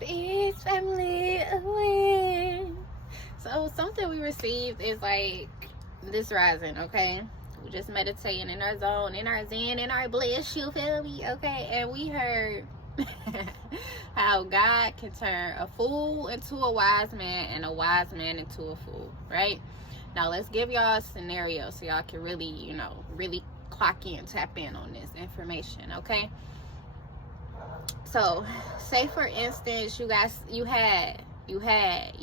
Peace, family. Away. So something we received is like this rising, okay? We just meditating in our zone, in our zen, in our bliss, you feel me? Okay, and we heard how God can turn a fool into a wise man and a wise man into a fool, right? Now let's give y'all a scenario so y'all can really, really clock in, tap in on this information, okay? So say for instance, you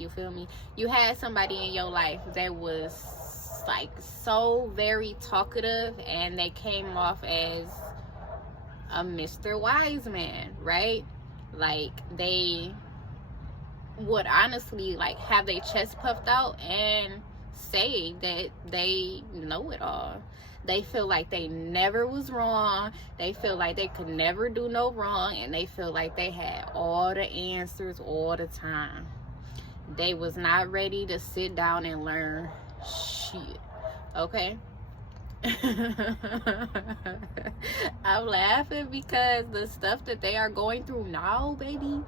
feel me, you had somebody in your life that was like so very talkative, and they came off as a Mr. Wise Man, right? Like they would honestly like have their chest puffed out and say that they know it all. They feel like they never was wrong. They feel like they could never do no wrong, and they feel like they had all the answers all the time. They was not ready to sit down and learn shit. Okay? I'm laughing because the stuff that they are going through now, baby,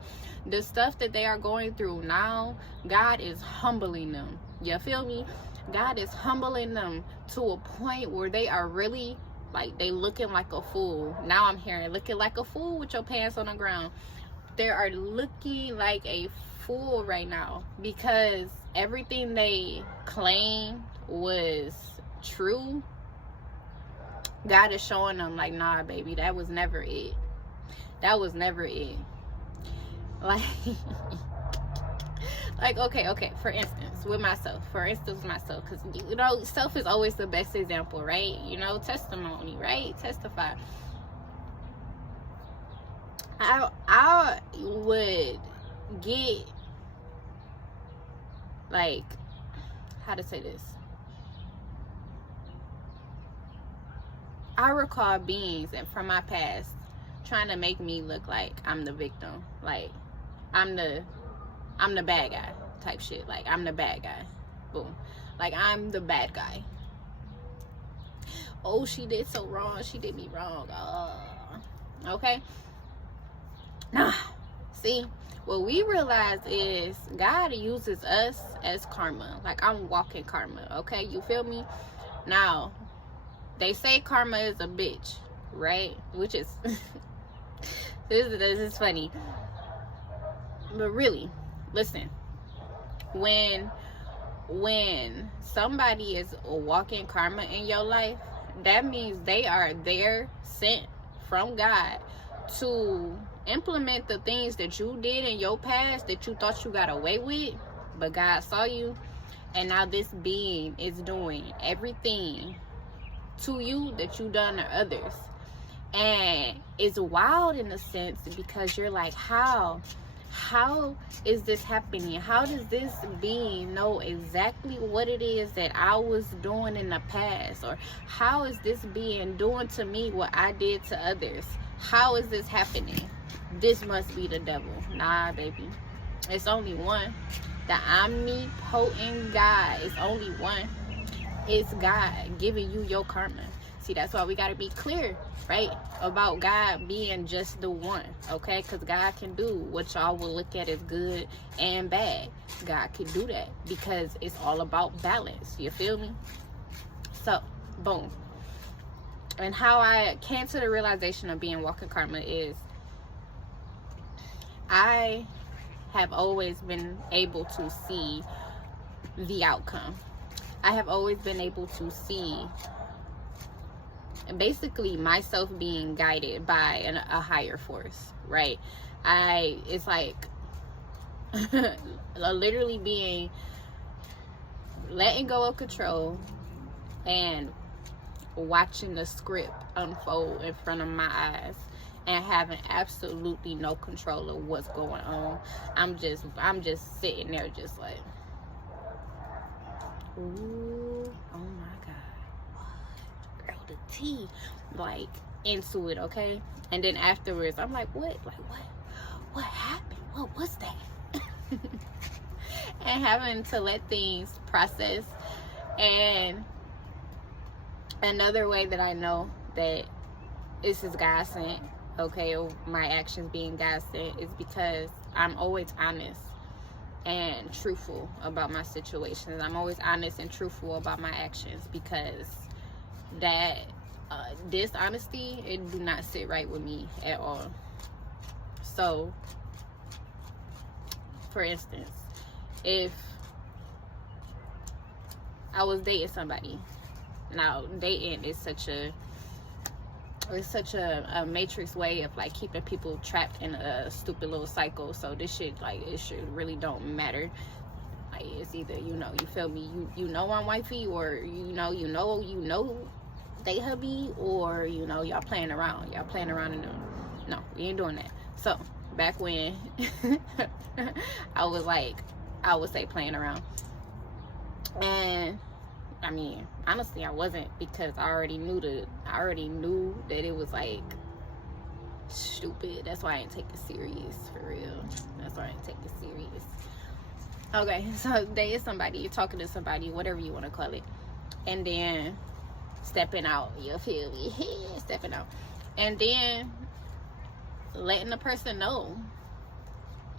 the stuff that they are going through now, God is humbling them. You feel me? God is humbling them to a point where they are really like, they looking like a fool. Now I'm hearing looking like a fool with your pants on the ground. They are looking like a fool right now because everything they claimed was true. God is showing them like, nah, baby, that was never it. That was never it. Like, like, okay, for instance, myself, because, self is always the best example, right? Testimony, right? Testify. I would get, like, how to say this? I recall beings from my past trying to make me look like I'm the victim, like I'm the bad guy type shit. Like I'm the bad guy. Boom. Like I'm the bad guy. Oh, she did so wrong. She did me wrong. Okay. Nah. See, what we realize is God uses us as karma. Like I'm walking karma. Okay, you feel me? Now, they say karma is a bitch, right? Which is this is funny. But really, listen. When somebody is walking karma in your life, that means they are there sent from God to implement the things that you did in your past that you thought you got away with, but God saw you, and now this being is doing everything to you that you done to others. And it's wild in a sense because you're like, how is this happening? How does this being know exactly what it is that I was doing in the past? Or how is this being doing to me what I did to others? How is this happening? This must be the devil. Nah, baby, it's only one. The omnipotent God is only one. It's God giving you your karma. See, that's why we got to be clear, right, about God being just the one, okay? Because God can do what y'all will look at as good and bad. God can do that because it's all about balance. You feel me? So, boom. And how I came to the realization of being walking karma is I have always been able to see the outcome. I have always been able to see basically myself being guided by a higher force, right? It's like literally being letting go of control and watching the script unfold in front of my eyes and having absolutely no control of what's going on. I'm just sitting there just like, ooh, oh my God, girl, the tea, like into it, okay? And then afterwards, I'm like, what happened? What was that? And having to let things process. And another way that I know that this is God sent, okay, or my actions being God sent, is because I'm always honest and truthful about my situations. I'm always honest and truthful about my actions, because that dishonesty, it do not sit right with me at all. So, for instance, if I was dating somebody, now dating is such a matrix way of like keeping people trapped in a stupid little cycle. So this shit, like, it should really don't matter. Like, it's either, you feel me, you know I'm wifey, or you know they hubby, or y'all playing around in the, no, we ain't doing that. So back when I would say playing around, and I mean, honestly, I wasn't, because I already knew that it was like stupid. That's why I didn't take it serious, for real. That's why I didn't take it serious. Okay, so dating somebody, you're talking to somebody, whatever you want to call it, and then stepping out, you feel me? Stepping out, and then letting the person know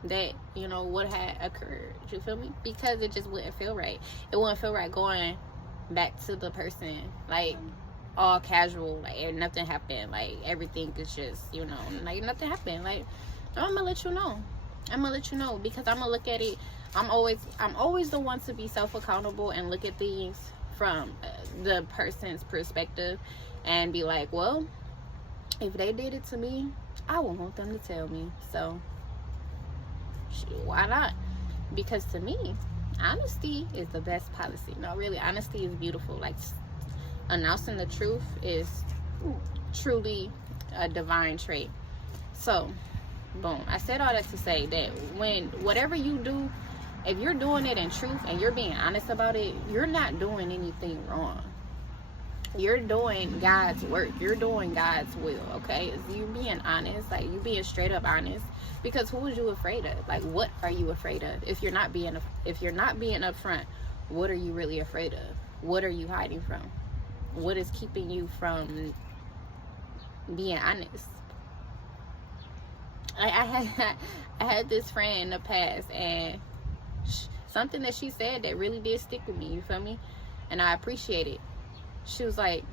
that what had occurred. You feel me? Because it just wouldn't feel right. It wouldn't feel right going back to the person like all casual, like nothing happened, like everything is just like nothing happened. Like, I'm gonna let you know, because I'm gonna look at it. I'm always the one to be self-accountable and look at things from the person's perspective and be like, well, if they did it to me, I would want them to tell me. So why not? Because to me, honesty is the best policy. No, really, honesty is beautiful. Like, announcing the truth is truly a divine trait. So, boom. I said all that to say that whatever you do, if you're doing it in truth and you're being honest about it, you're not doing anything wrong. You're doing God's work. You're doing God's will, okay? You being honest, like, you being straight up honest. Because who is you afraid of? Like, what are you afraid of? If you're not being upfront, what are you really afraid of? What are you hiding from? What is keeping you from being honest? I had this friend in the past, and something that she said that really did stick with me, you feel me? And I appreciate it. She was like,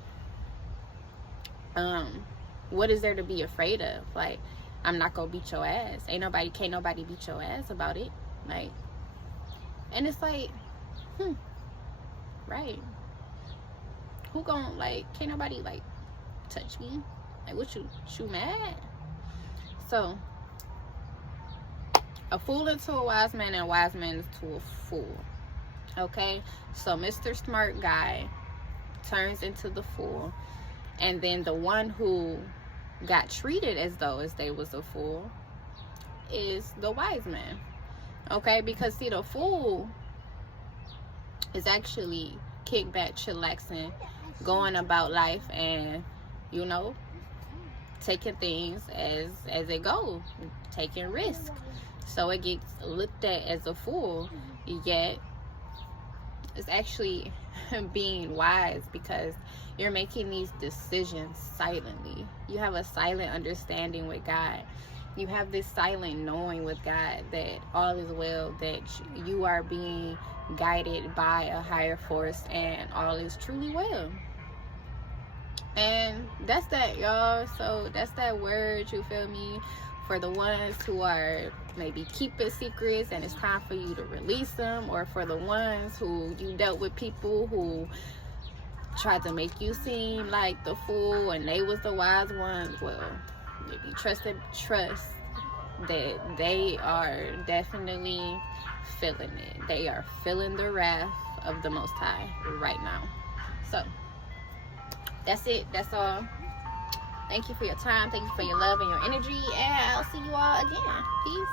what is there to be afraid of? Like, I'm not gonna beat your ass. Can't nobody beat your ass about it. Like, and it's like, right. Who gon' can't nobody touch me? Like, what you mad? So, a fool into a wise man, and a wise man into a fool. Okay? So Mr. Smart Guy turns into the fool, and then the one who got treated as though they was a fool is the wise man. Okay? Because see, the fool is actually kick back, chillaxing, going about life, and taking things as it goes, taking risks. So it gets looked at as a fool, yet it's actually being wise, because you're making these decisions silently. You have a silent understanding with God. You have this silent knowing with God that all is well, that you are being guided by a higher force, and all is truly well. And that's that, y'all. So that's that word, you feel me? For the ones who are maybe keeping secrets and it's time for you to release them, or for the ones who you dealt with people who tried to make you seem like the fool and they was the wise ones, well, maybe trust that they are definitely feeling it. They are feeling the wrath of the Most High right now. So that's it. That's all. Thank you for your time. Thank you for your love and your energy. And I'll see you all again. Peace.